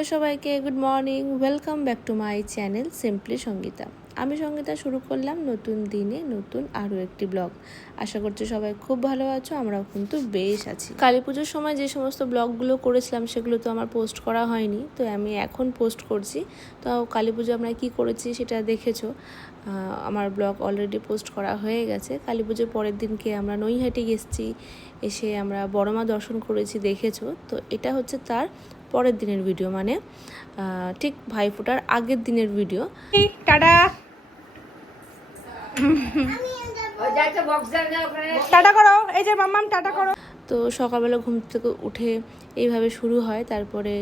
Hello সবাইকে, good morning, welcome back to my channel simply Sangeeta. আমি সঙ্গীতা শুরু করলাম নতুন দিনে নতুন আরও একটি ব্লগ। আশা করছি সবাই খুব ভালো আছো, আমরাও কিন্তু বেশ আছি। কালী পুজোর সময় যে সমস্ত ব্লগগুলো করেছিলাম সেগুলো তো আমার পোস্ট করা হয়নি, তো আমি এখন পোস্ট করছি। তো কালী পুজো আমরা কী করেছি সেটা দেখেছো, আমার ব্লগ অলরেডি পোস্ট করা হয়ে গেছে। কালী পুজোর পরের দিনকে আমরা নৈহাটি গেছি, এসে আমরা বড়মা দর্শন করেছি, দেখেছো। তো এটা হচ্ছে তার পরের দিনের ভিডিও, মানে ঠিক ভাইফোঁটার আগের দিনের ভিডিও। টাটা টাটা করো, এই যে মাম্মাম টাটা করো। তো সকালবেলা ঘুম থেকে উঠে এইভাবে শুরু হয়। তারপরে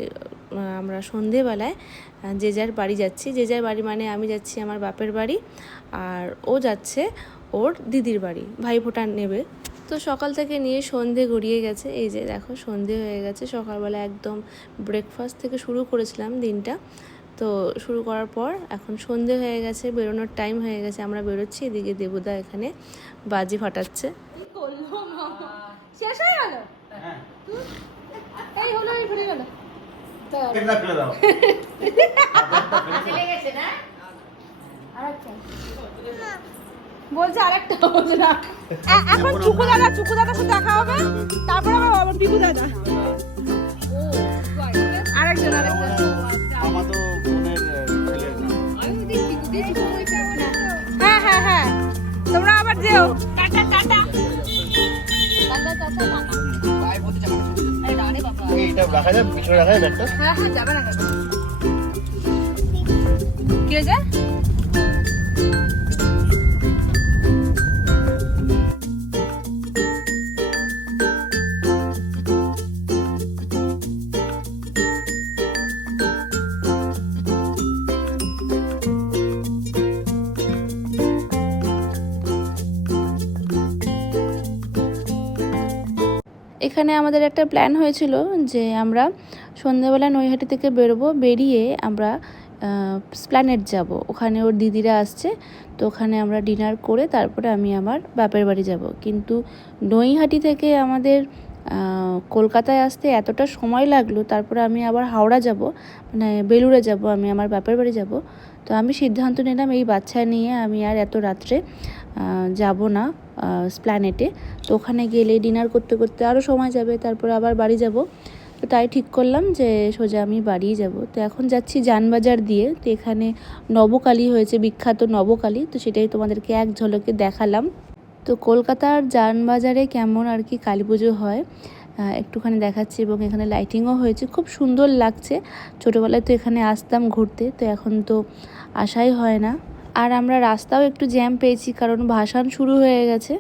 আমরা সন্ধেবেলায় যে যার বাড়ি যাচ্ছি। যে যার বাড়ি মানে আমি যাচ্ছি আমার বাপের বাড়ি, আর ও যাচ্ছে ওর দিদির বাড়ি, ভাইফোঁটা নেবে। তো সকাল থেকে নিয়ে সন্ধে গড়িয়ে গেছে, এই যে দেখো সন্ধে হয়ে গেছে। সকালবেলা একদম ব্রেকফাস্ট থেকে শুরু করেছিলাম দিনটা। তো শুরু করার পর এখন সন্ধে হয়ে গেছে, বেরোনোর টাইম হয়ে গেছে, আমরা বেরোচ্ছি। এদিকে দেবুদা এখানে বাজি ফাটাচ্ছে। শেষ হয়ে গেল, এই হলো, এই ঘুরে গেল। বলছে আরেকটা হচ্ছে না, এখন চুকু দাদার সাথে দেখা হবে, তারপর আবার পিকু দাদা, আরেকজন হ্যাঁ হ্যাঁ হ্যাঁ, তোমরা আবার যেও। Tata tata. এইটা রাখা যায়, পিছনে রাখা যায় ব্যাগটা। হ্যাঁ হ্যাঁ, যাবে না কে যায়। এখানে আমাদের একটা প্ল্যান হয়েছিল যে আমরা সন্ধ্যাবেলা নৈহাটি থেকে বেরোবো, বেরিয়ে আমরা স্প্ল্যানেড যাব। ওখানে ওর দিদিরা আসছে, তো ওখানে আমরা ডিনার করে তারপরে আমি আমার বাপের বাড়ি যাব। কিন্তু নৈহাটি থেকে আমাদের কলকাতায় আসতে এতটা সময় লাগলো, তারপরে আমি আবার হাওড়া যাব, মানে বেলুড়ে যাব, আমি আমার বাপের বাড়ি যাব। তো আমি সিদ্ধান্ত নিলাম এই বাচ্চা নিয়ে আমি আর এত রাত্রে যাব না স্প্ল্যানেটে। তো ওখানে গেলে ডিনার করতে করতে আরও সময় যাবে, তারপর আবার বাড়ি যাব। তো তাই ঠিক করলাম যে সোজা আমি বাড়িই যাব। তো এখন যাচ্ছি জানবাজার দিয়ে। তো এখানে নবকালী হয়েছে, বিখ্যাত নবকালী, তো সেটাই তোমাদেরকে এক ঝলকে দেখালাম। তো কলকাতার জানবাজারে কেমন আর কি কালী পুজো হয় একটুখানি দেখাচ্ছি, এবং এখানে লাইটিংও হয়েছে, খুব সুন্দর লাগছে। ছোটোবেলায় তো এখানে আসতাম ঘুরতে, তো এখন তো আসাই হয় না। আর আমরা রাস্তাও একটু জ্যাম পেয়েছি, কারণ ভাসান শুরু হয়ে গেছে।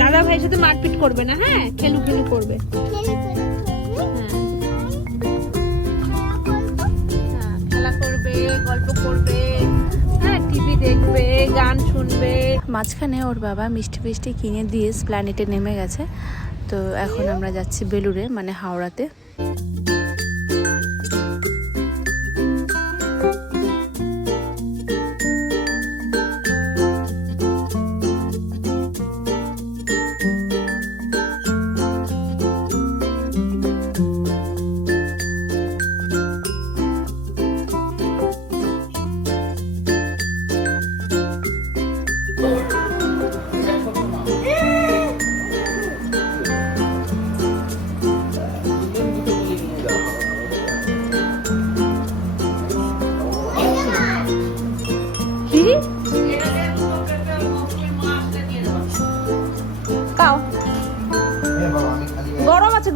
দাদা ভাইয়ের সাথে মারপিট করবে না, হ্যাঁ, খেলু খেলু করবে, খেলা করবে, গল্প করবে, হ্যাঁ, টিভি দেখবে, গান শুনবে। মাঝখানে ওর বাবা মিষ্টি ফিষ্টি কিনে দিয়ে স্প্ল্যানেটে নেমে গেছে। তো এখন আমরা যাচ্ছি বেলুড়ে, মানে হাওড়াতে।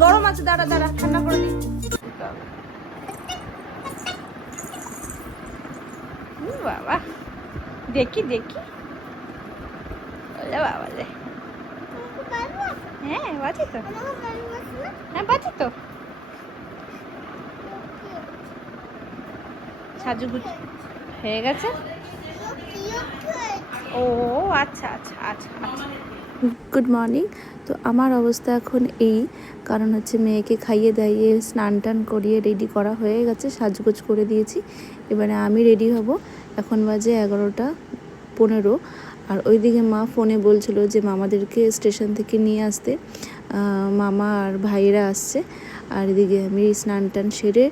গরম আছে, দাঁড়া দাঁড়া, ঠান্ডা করে দিই। বাবা, দেখি দেখি, বাবা রে, হ্যাঁ বাঁচি তো, হ্যাঁ বাঁচি তো। সাজুগুজু হয়ে গেছে। ও আচ্ছা আচ্ছা আচ্ছা আচ্ছা। Good morning. তো আমার অবস্থা এখন এই, কারণ হচ্ছে মেয়েকে খাইয়ে দাইয়ে স্নান টান করিয়ে রেডি করা হয়ে গেছে, সাজগোজ করে দিয়েছি। এবারে আমি রেডি হব। এখন বাজে 11:15, আর ওইদিকে মা ফোনে বলছিল যে মামাদেরকে স্টেশন থেকে নিয়ে আসতে, মামা আর ভাইয়েরা আসছে। আর এদিকে আমি স্নান টান সেরে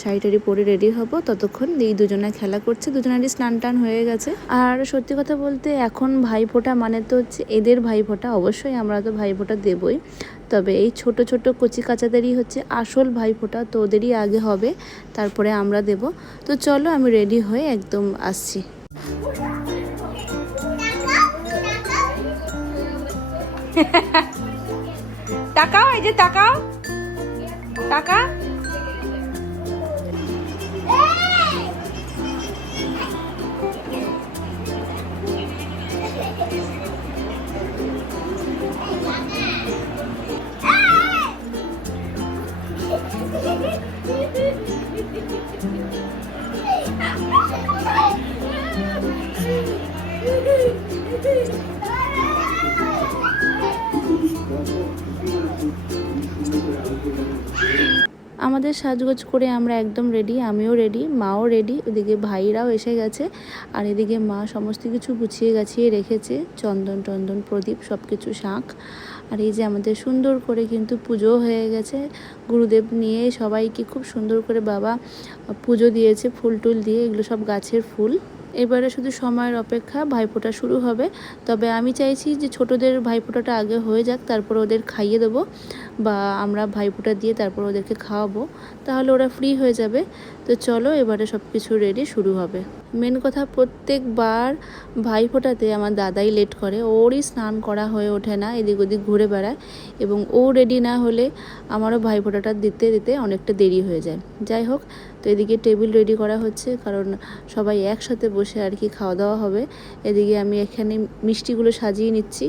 শাড়ি টাড়ি পরে রেডি হব, ততক্ষণ এই দুজনে খেলা করছে, দুজনেরই স্নান টান হয়ে গেছে। আর সত্যি কথা বলতে এখন ভাইফোঁটা মানে তো হচ্ছে এদের ভাইফোঁটা, অবশ্যই আমরা তো ভাইফোঁটা দেবই, তবে এই ছোট ছোট কচি কাচাদেরই হচ্ছে আসল ভাইফোঁটা, তো ওদেরই আগে হবে, তারপরে আমরা দেব। তো চলো আমি রেডি হয়ে একদম আসছি। তাকাও, এই যে তাকাও, টাকা আমাদের সাজগোজ করে আমরা একদম রেডি, আমিও রেডি, মাও রেডি, ওদিকে ভাইরাও এসে গেছে। আর এদিকে মা সমস্ত কিছু গুছিয়ে গাছিয়ে রেখেছে, চন্দন টন্দন প্রদীপ সব কিছু, শাঁখ। আর এই যে আমাদের সুন্দর করে কিন্তু পুজো হয়ে গেছে, গুরুদেব নিয়ে সবাইকে খুব সুন্দর করে বাবা পুজো দিয়েছে, ফুল টুল দিয়ে, এগুলো সব গাছের ফুল। এবারে শুধু সময়ের অপেক্ষা, ভাইফোঁটা শুরু হবে। তবে আমি চাইছি যে ছোটদের ভাইফোঁটাটা আগে হয়ে যাক, তারপর ওদের খাইয়ে দেবো, বা আমরা ভাইফোঁটা দিয়ে তারপর ওদেরকে খাওয়াবো, তাহলে ওরা ফ্রি হয়ে যাবে। তো চলো এবারে সব কিছু রেডি, শুরু হবে। মেন কথা, প্রত্যেকবার ভাইফোঁটাতে আমার দাদাই লেট করে, ওরই স্নান করা হয়ে ওঠে না, এদিক ওদিক ঘুরে বেড়ায়, এবং ও রেডি না হলে আমারও ভাইফোঁটাটা দিতে দিতে অনেকটা দেরি হয়ে যায়। যাই হোক, তো এদিকে টেবিল রেডি করা হচ্ছে, কারণ সবাই একসাথে বসে আর কি খাওয়া দাওয়া হবে। এদিকে আমি এখানে মিষ্টিগুলো সাজিয়ে নিচ্ছি।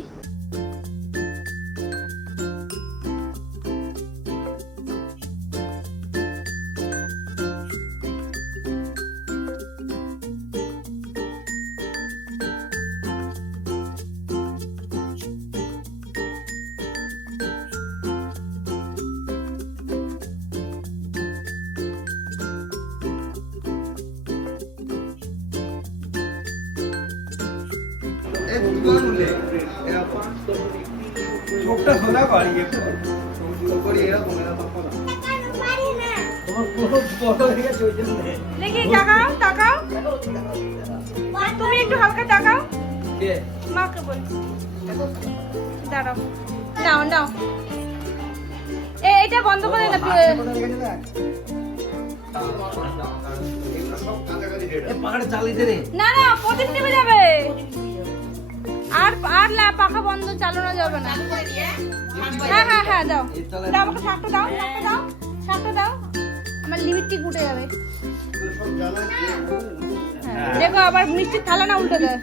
চোখটা সোজা করি একটু করি এরকম দেখি, তাকাও তাকাও, তুমি একটু হালকা তাকাও, মাকে বলছি, দাঁড়াও, নাও নাও, এটা বন্ধ করে না, না না প্রদীপ নেমে যাবে, আর আর পাখা বন্ধ, চালানো যাবে না। হ্যাঁ হ্যাঁ হ্যাঁ, দাও দাও, আমাকে শাকটা দাও, শাকটা দাও, শাকটা দাও, আমার লিমিটটি ঘুটে যাবে। হ্যাঁ, দেখো আবার মিষ্টির থালা না উল্টে দেয়।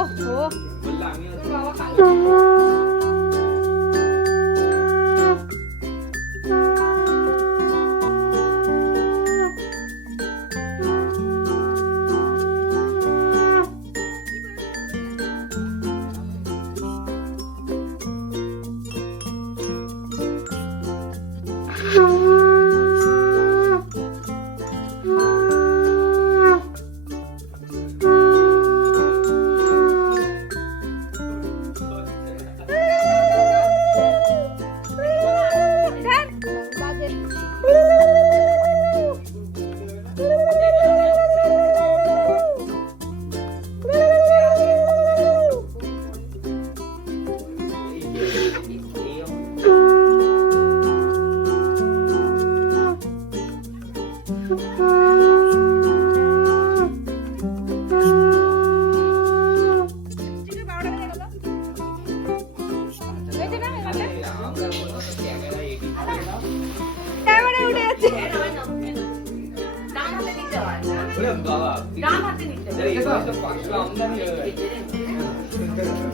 ওহো,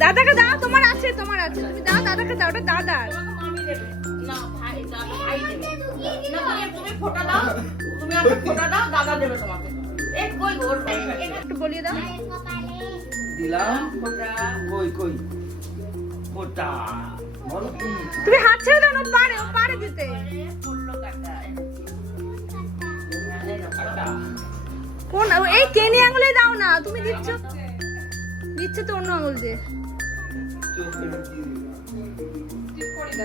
দাদাকে দাও, তোমার আছে, তোমার আছে, তুমি দাও দাদাকে, দাও, ওটা দাদার। না ভাই, ভাই দেবে না, তুমি ফোঁটা দাও, তুমি আগে ফোঁটা দাও, দাদা দেবে তোমাকে। এক কই ওর একটু বলিয়ে দাও, দিলাম ফোঁটা, কই কই ফোঁটা, বলো তুমি। তুমি হাত ছেড়ে দাও না, পারে দিতে। পড়লো কাটা কোন এই টেনে আঙুলে দাও না, তুমি দিচ্ছ দিচ্ছে তো অন্য আঙুল দিয়ে।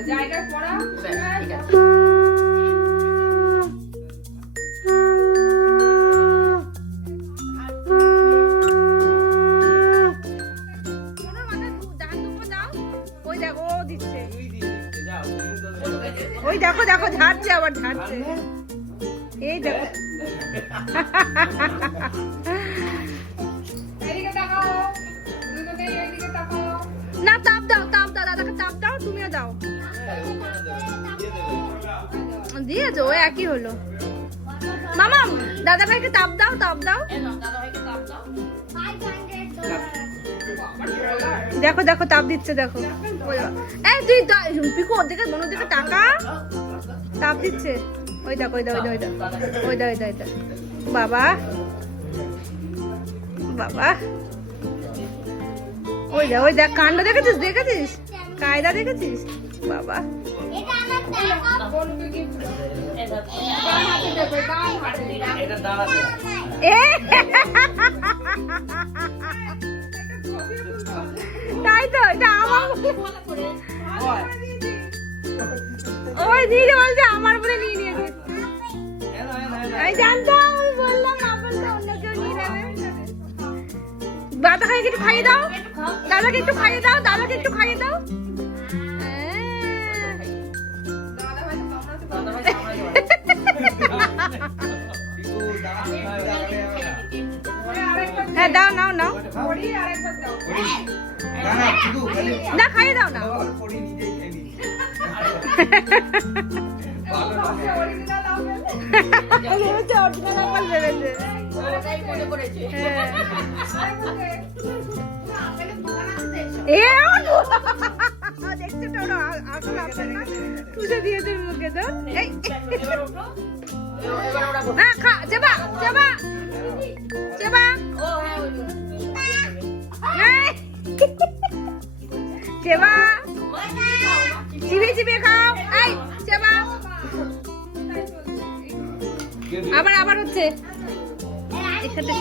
জায়গা পড়া ঠিক আছে ওই দেখো ও দিচ্ছে, ওই দেখো দেখো ঝাড়ছে, আবার ঝাড়ছে, এই দেখো। না তাপ দাও, তাপ দাও, দাদাকে তাপ দাও, তুমিও দাও। দিয়েছো, ওই একই হলো। মামা দাদা ভাইকে তাপ দাও, তাপ দাও। দাদা ভাইকে তাপ দাও দেখো দেখো তাপ দিচ্ছে, দেখো। এই তুই পিকু ওর দিকে বোনের দিকে টাকা, তাপ দিচ্ছে। ওই দেখো, ওই দেখো, ওই দেখো, ওই দেখো, ওই দেখো, বাবা বাবা, ওই দেখ, ওই দেখ কাণ্ড দেখেছিস, দেখেছিস কায়দা দেখেছিস বাবা। এ তাই তো, এটা আমার ওই দিদি বলছে আমার বলে নিয়ে নিয়েছে। আমি জানতাম, আমি বললাম না বলতে অন্য কেউ নিয়ে নেবে। দাদা খাই একটু খাইয়ে দাও, দাদাকে একটু খাইয়ে দাও, দাদাকে একটু খাইয়ে দাও। হ্যাঁ দাও, নাও নাও, না খাইয়ে দাও না। ওটাই মনে করেছে দেখছো তো আসলে আপনার না পুষে দিয়েছে মুখে তো। এই এবার ওরা না খা, যাবা যাবা যাবা, ও এই, হ্যাঁ যাবা চিবিয়ে চিবিয়ে খাও। এই যাবা, আবার আবার হচ্ছে এখানে।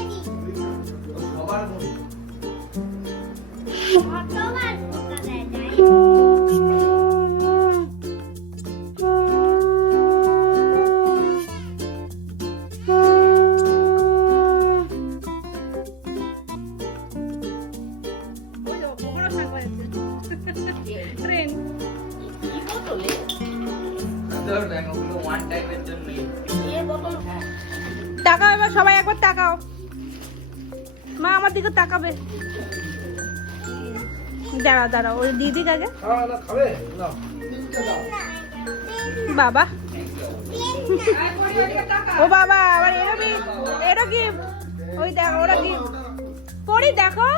ট্রেন তাকাও, এবার সবাই একবার তাকাও। মা আমার দিকে তাকাবে। দাঁড়াও দাঁড়াও, ওই দিদিকে আগে। বাবা ও বাবা, আবার এরকম এরো কি, ওই দেখো ওরা কি পড়ি দেখো।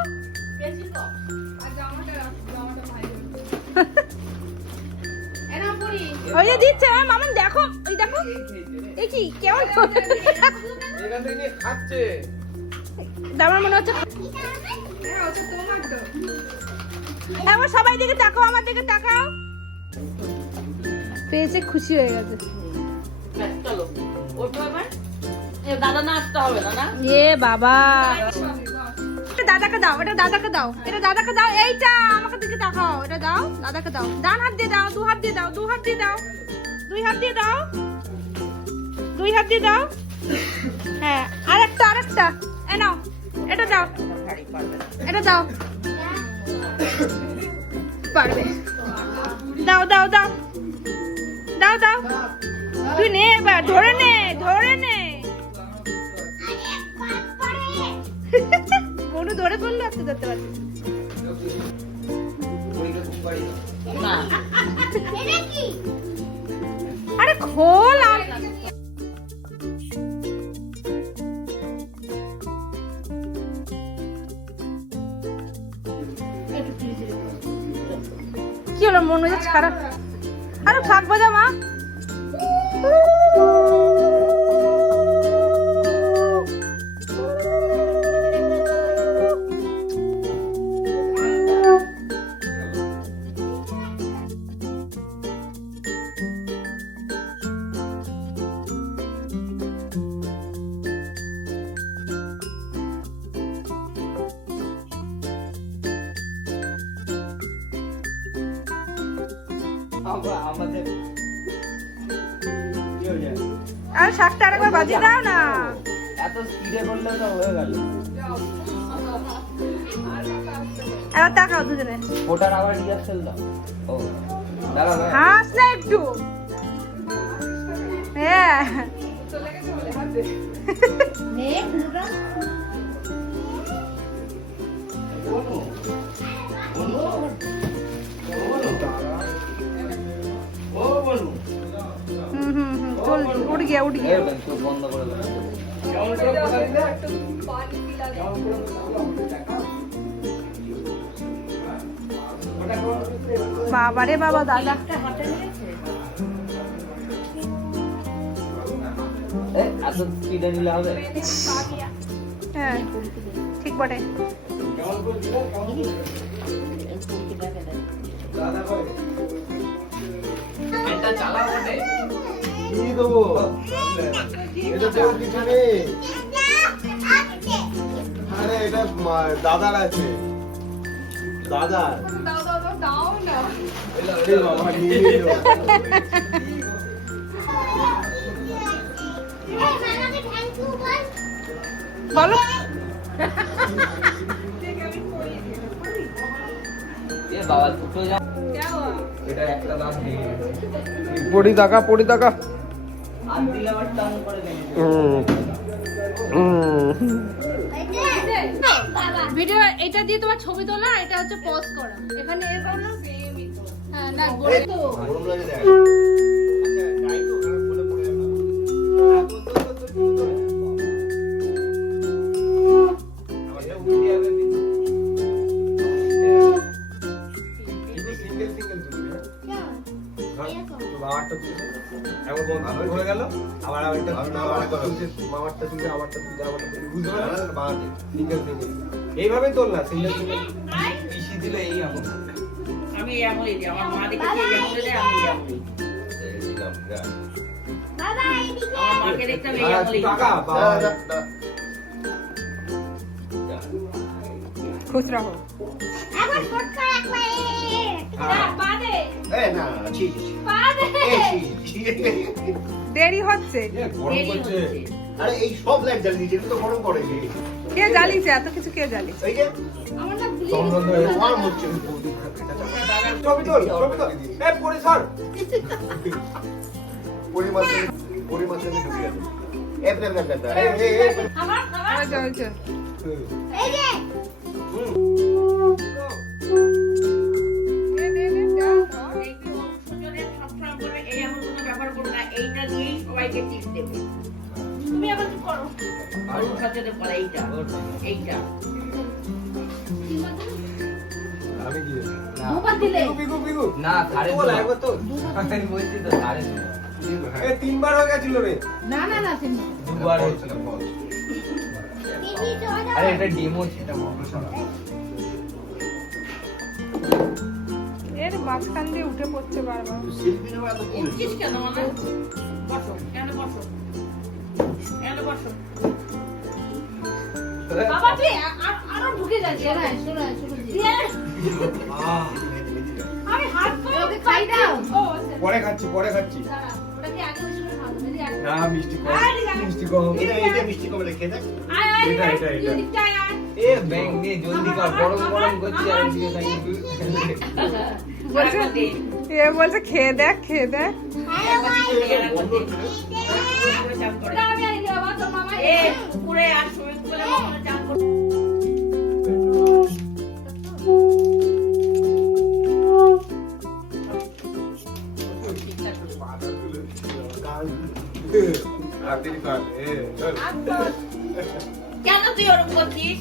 ওই যে দিচ্ছে মামন, দেখো ওই দেখো, এই কি কেমন আমার মনে হচ্ছে। এবার সবাই দিকে তাকাও, আমার দিকে তাকাও। পেয়েছে, খুশি হয়ে গেছে। চলো ওঠো এবার। দাদা না আসতে হবে না, না এ বাবা, দাদাকে দাও, এটা দাদাকে দাও, এটা দাদাকে দাও। এইটা আমাকে দিকে তাকাও, এটা দাও দাদাকে দাও। ডান হাত দিয়ে দাও, দু হাত দিয়ে দাও, দু হাত দিয়ে দাও, দুই হাত দিয়ে দাও, দুই হাত দিয়ে দাও। হ্যাঁ আরেকটা, আরেকটা এ নাও, এটা দাও, এটা দাও, পারবে। দাও দাও দাও দাও দাও, তুই নে এবার, ধরে নে, ধরে নে। বনু ধরে ফেললো, আপনি ধরতে পারছেন না আরে খোল। আর কি হলো, মন মেজাজ খারাপ? আরে থাকবো যা মা। আমাদের কি হয়ে যায় আর শাকটা আরেকবার বাজিয়ে দাও না। এত স্পিডে করলে তো হয়ে গেল এবার তাকাও দুজনে, ওটার আবার রিহার্সাল দাও ও দাঁড়া দাঁড়া হাস না একটু। হ্যাঁ ও বলু চল, উঠ গিয়া উঠ গিয়া। তো বন্ধ করে দাও বাবা রে বাবা, দাদা এত স্পিডে নিলে হবে হ্যাঁ ঠিক বটে। এটা চালাও বটে কি দেবো এটা তো কিছু নেই আরে এটা দাদার আছে দাদার আরে বাবা নিয়ে নিল বলো এ বাবা দুটো যা এটা একটা দাম দিয়ে পড়ি টাকা আর দিলে আবার টান করে দেন ভিডিও এটা দিয়ে তোমার ছবি তোলা, এটা হচ্ছে পজ করা। এখানে এর করো হ্যাঁ না গরম লাগে দেখ আচ্ছা যাই তো ওখানে বলে পড়ে গেল আমার এটা উঠে যাবে সিঙ্গেল সিঙ্গেল তুলবি মামারটা তুলছে এমন বন্ধ হয়ে গেল আবার আরেকটা তুলছে মামারটা তুলছে আমারটা তুলছে আমারটা তুলছে বুঝতে পারলেন সিঙ্গেল সিঙ্গেল এইভাবে তোল না সিঙ্গেল সিঙ্গেল পিসি দিলে এই এমন আমি এই আঙুলে দিই, আমার মা দেখেছি এই আঙুলে দেয়, আমি এই আঙুলে দিই। আমার মাকে দেখতাম এই আঙুলে দিই। টাকা বাবা খুশ রাখো। এই না ছি দেরি হচ্ছে। গরম দেরি করছে হচ্ছে। আরে এই সব লাইট জ্বালিয়ে দিয়েছে এটা তো গরম করে নি কে জ্বালিয়েছে এত কিছু? কে জ্বালিয়েছে? এই যে সম্বন্ধ গরম হচ্ছে ছবি তোল এই পরে সর পরিমাণ থেকে ঢুকে গেল হয়েছে। একটু সুজনের সবসময় বলবে, এই আঙুলগুলো ব্যবহার করো না, এইটা দিয়েই সবাইকে টিপ দেবে। তুমি আবার কি করো? অরুণ সাথে বলে এইটা, এইটা। আমি কি না সাড়ে বল একবার তো আমি বলছি তো সাড়ে এই তিনবার হয়ে গেছিল রে দুবার হয়েছিল আরে এটা ডেমো ছিল এর মাঝখান দিয়ে উঠে পড়ছে বারবার। শিল্পী নেওয়া তো কি উঠছিস কেন মানে? বসো, এখানে বসো। এখানে বসো। বাবা তুই আরো ঢুকে যাচ্ছিস। আমি হাত করে ওকে খাই দাও। ও আচ্ছা। পরে খাচ্ছি দাঁড়া, ওটা কি আগে ওই সময় খাবো? যদি আগে- না মিষ্টি কম এটা মিষ্টি কম রেখে দেখ আয়, আয়, এটা, আয়, এটা, এটা। এদিকটা আয়, আয়। এ ব্যাং নিয়ে জলদি কর গরম গরম করছি আর এদিকে তাকিয়ে বলছে এ বলছে খেয়ে দেখ খেয়ে দেখ। ওটা আমি আনি নি বাবা, তোর মামা এ পুকুরে আর সুইমিং পুলে মামা চান করতে। কেন তুই ওরকম করছিস?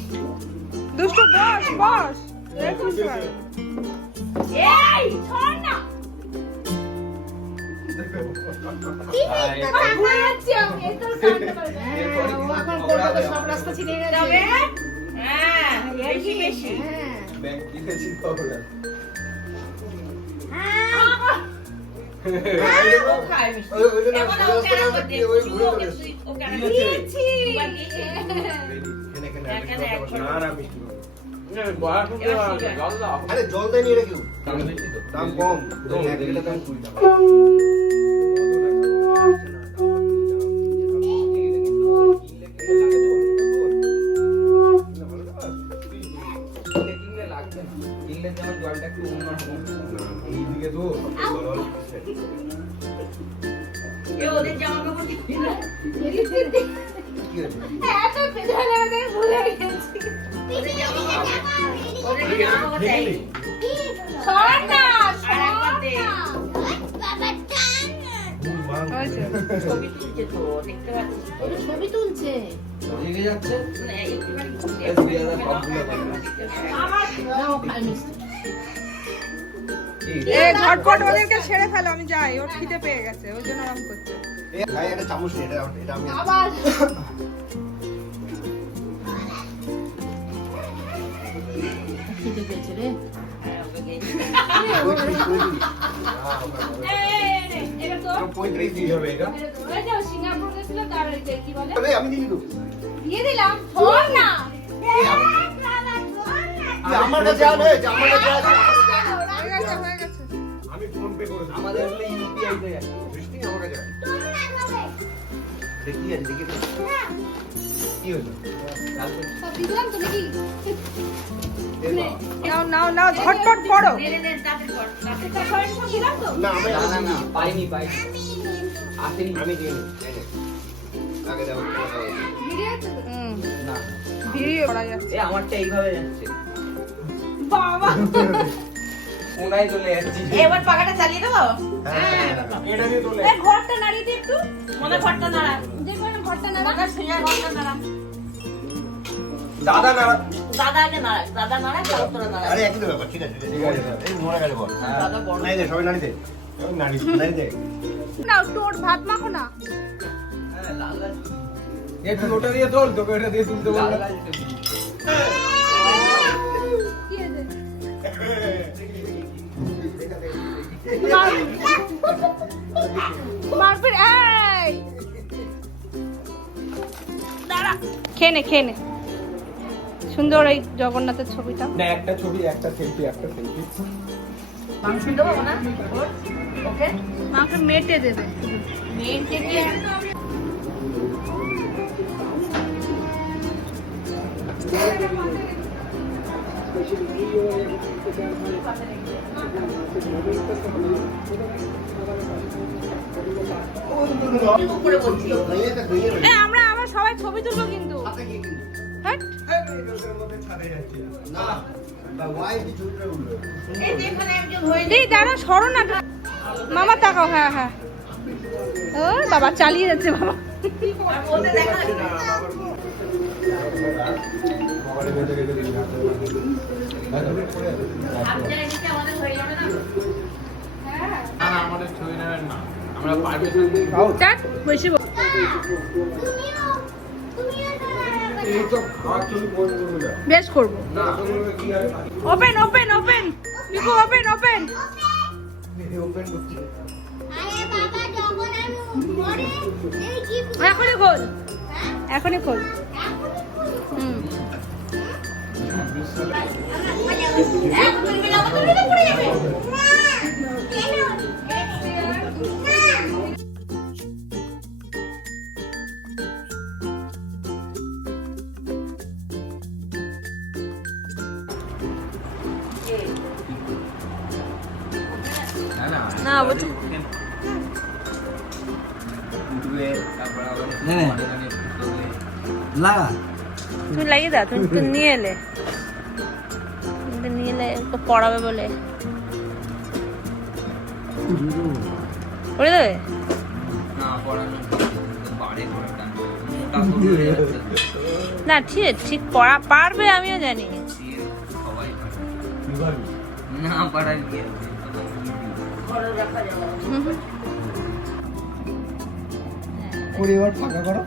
দুষ্টু বস বস। দেখুন স্যার। এই ছাড় না। আমার ভুলে যাচ্ছি আমি, এই তো কাটতে পারি না। তবে হ্যাঁ বেশি বেশি ও খায় মিষ্টি। এমন ও কেন করতে? তুই ওকে তুই ও কেন দিয়েছি? আরে জল দেয়নি রে কেউ দাম কম, এক কিলো দাম 20 টাকা। কিনলে যেমন জলটা একটু অন্যরকম। এইদিকে তো এ ওদের জামা কাপড় দিবি না? কি আছে? এত পেছনে আমাদের ভুলে গেছি। ওদের জামা কাপড় দেয়। সর না, আর একবার দে। হয়েছে। ছবি তুলছে তো, দেখতে পাচ্ছিস তো? ছবি তুলছে। লেগে যাচ্ছে না, একটুখানি তুলছে। এই দুই হাজার সবগুলো এ ঝটপট ওদেরকে ছেড়ে ফেলো, আমি যাই, ওর খিদে পেয়ে গেছে, ওই জন্য আরাম করছে। এই ভাই একটা চামচ নিয়ে এটা আমি আবার খিদে পেয়েছে রে। হ্যাঁ, ওকে গেছে। এটা তো 35 দিয়ে হবে এটা। ওই যে সিঙ্গাপুর গেছিল তার ওই যে কি বলে আরে আমি দিয়ে দেবো। দিয়ে দিলাম। শোন না, আমার কাছে আছে, আমার কাছে আছে। হয়ে গেছে, হয়ে গেছে। আমি ফোন পে করে দেব। আমাদের হলে ইউপিআই তে যাচ্ছে বৃষ্টি আমার কাছে আছে। দেখি আছে, দেখি তো। কি হলো? সব দিলাম তো নাকি? এ বাবা। নাও নাও নাও, ঝটপট করো। নে, নে, নে, তাড়াতাড়ি কর, তাড়াতাড়ি এটা সবাই সব দিলাম তো? না আমি না না পাইনি আসেনি আমি দিয়ে নিই। আগে দাও। ভিডিও আছে তো? না ভিডিও করা যাচ্ছে। এ আমারটা এইভাবে যাচ্ছে বাবা কোনায় চলে যাচ্ছি এবার পাখাটা চালিয়ে দেবো? হ্যাঁ, এটা দিয়ে তোলে। এই ঘরটা নাড়িয়ে দে একটু। মনে ঘরটা নাড়া। যে কোনো ঘরটা নাড়া। মনে সোজা ঘরটা নাড়া। দাদা না। দাদা আগে নাড়া, দাদা নাড়া, তারপর তোরা নাড়া। আরে একই তো ব্যাপার, ঠিক আছে। ঠিক আছে। এই মোড়া গেলে বল। দাদা বড়। নাই দে, সবাই নাড়ি দে। নাড়ি দে। নাও টোট ভাত মাখো না। হ্যাঁ লাল লাল একটু ওটা দিয়ে তোল, তোকে এটা দিয়ে তুলতে লাল বললাম। লাল ছবি। কি হয়েছে? মারপিট এই দাঁড়া, খেয়ে নে, খেয়ে নে। সুন্দর এই জগন্নাথের ছবিটা। না একটা ছবি, একটা সেলফি, একটা সেলফি। মাংস দেবো না? ওর? ওকে? মাকে মেটে দেবে। মেন কেটে উপরে বলছি। আমরা আবার সবাই ছবি তুলবো কিন্তু। হ্যাঁ এই যে এখানে একজন হয়ে এই দাঁড়া, সরো না। মামা তাকাও, হ্যাঁ হ্যাঁ। ও বাবা চালিয়ে যাচ্ছে বাবা। ওদের দেখা যাচ্ছে। সব জায়গায় নিচে আমাদের হয়ে যাবে না? আমাদের ছবি নেবেন না আমরা পারমিশন দিই চাট বসে বল। এই তো খাওয়ার ছবি বন্ধ করে দাও। বেশ করবো। না কি আর open open open Piku, open open. Open করছি। এখনই খোল, এখনই খোল। হুম তুলবি না, তুলবি না, পড়ে যাবে। না না না বলছি উঠবে তারপর আবার না তুমি লাগিয়ে দাও, তুমি তো নিয়ে এলে, তুমি তো নিয়ে এলে ওকে পড়াবে বলে। পড়ে দেবে? না পড়ানো বাড়ি করে টান মোটা শুরু হয়ে যাচ্ছে না ঠিক ঠিক পড়া পারবে, আমিও জানি। সবাই পারে না পারার কি আছে ঘরে রাখা যাবে। পরিবার ফাঁকা করো।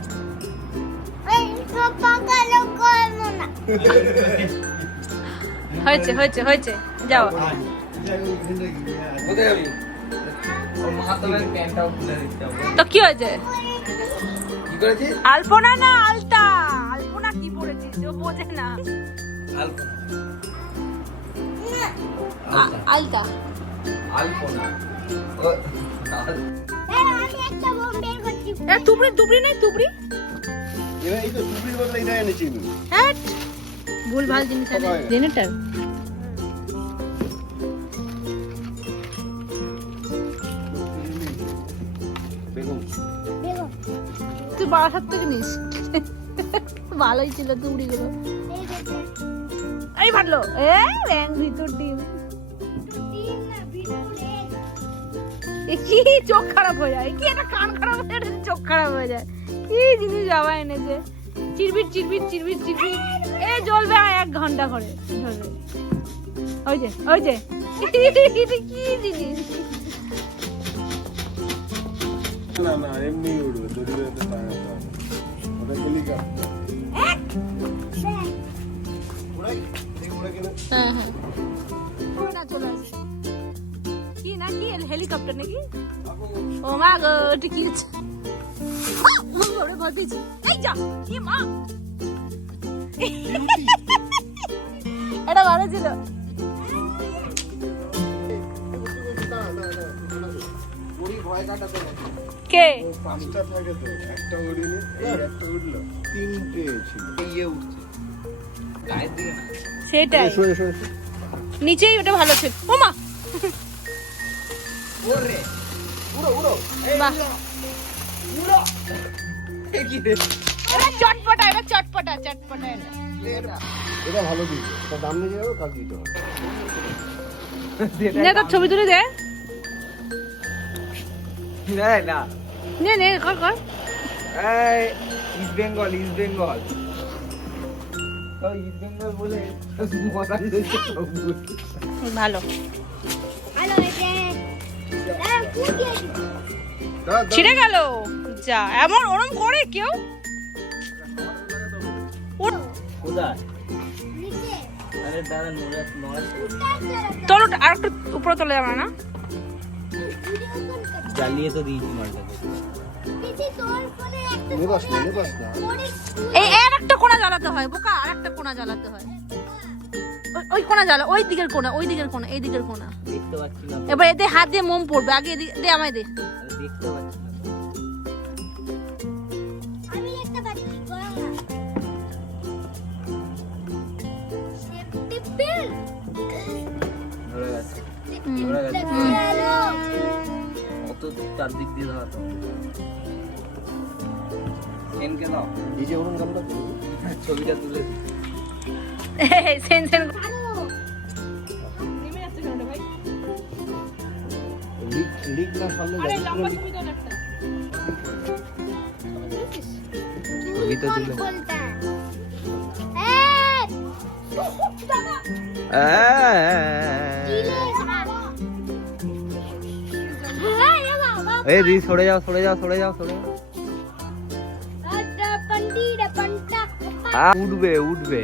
হয়েছে হয়েছে হয়েছে, যাও। কোথায় যাবি ওর মাথার প্যান্টটাও খুলে দিতে হবে তো কি হয়েছে? কি করেছিস আলপনা না আলতা? আলপনা কি পড়েছিস ও বোঝে না। আলপনা আলতা আলপনা তুবড়ি নেই তুবড়ি এই তো টুপির বদলে এটা এনেছি আমি। হ্যাট ভুল ভাল জিনিস আছে জেনেটার বেগুন তুই বারাসাত থেকে নিস ভালোই ছিল তুবড়ি গুলো এই ফাটলো ব্যাং ভিতর ডিম এ কি চোখ খারাপ হয়ে যায় কি একটা কান খারাপ হয়ে যায় চোখ খারাপ হয়ে যায় কি জিনিস বাবা এনেছে চিরবিট চিরবিট চিরবিট চিরবিট এ জ্বলবে 1 ঘন্টা করে জ্বলবে ওই যে এটা কি জিনিস না না এমনি উড়বে যদি বেরোতে পারে না ওটা হেলিকপ্টার উড়াই দেখি উড়ে কিনা হ্যাঁ না চলে আসে কি না কি হেলিকপ্টার নাকি ও মা গো এটা কি ওরে ভাতিছি এই যা কি মা এটা ভালো ছিল উড়ি ভয় কাটাতে না কে পাঁচটা থাকে তো একটা উড়িনি এই একটা উড়লো তিনটে ছিল ইয়ে উঠছে গায়ের দিকে না সেটাই সরে সরে নিচেই ওটা ভালো ছিল ও মা ওরে উড়ো উড়ো বাহ এ কি রে এটা চটপটা এটা এটা ভালো দিয়েছে তার দাম নিয়ে যাবে কাজ দিতে হবে নে তোর ছবি তুলে দে না না নে কর এই ইস্ট বেঙ্গল তো ইস্ট বেঙ্গল বলে মজা দিচ্ছে ভালো ছিঁড়ে গেল যা এমন ওরম করে কেউ কোথায় আরে দাদা নোরা চলো আর একটু উপরে চলে যাবে না জ্বালিয়ে তো দিয়েছি মালটাকে নেবাস না এই আর একটা কোণা জ্বালাতে হয় বোকা আর একটা কোণা জ্বালাতে হয় ওই কোণা জ্বালা ওই দিকের কোণা এই দিকের কোণা দেখতে পাচ্ছি না এবার এতে হাত দিয়ে মোম পড়বে আগে দে আমায় দে আরে দেখতে পাচ্ছি না ধরে গেছে অত চারদিক দিয়ে ধরা তো এনকে দাও ডিজে উড়ন গানটা করবি ছবিটা তুলে দিই। সেন লিক না সামনে যাবে ছবিটা তুলে এই দি সরে যাও উঠবে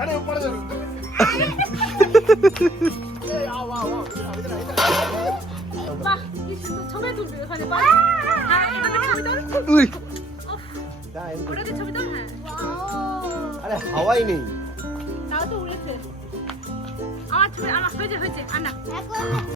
আরে উপরে যাবে বাহ কি সুন্দর ছবি তুলবে ওখানে বাহ হ্যাঁ এটা ছবি তুল ওটাকে ছবি তুল হ্যাঁ আরে হাওয়াই নেই তাও তো উড়েছে আমার ছবি আমার হয়েছে আনা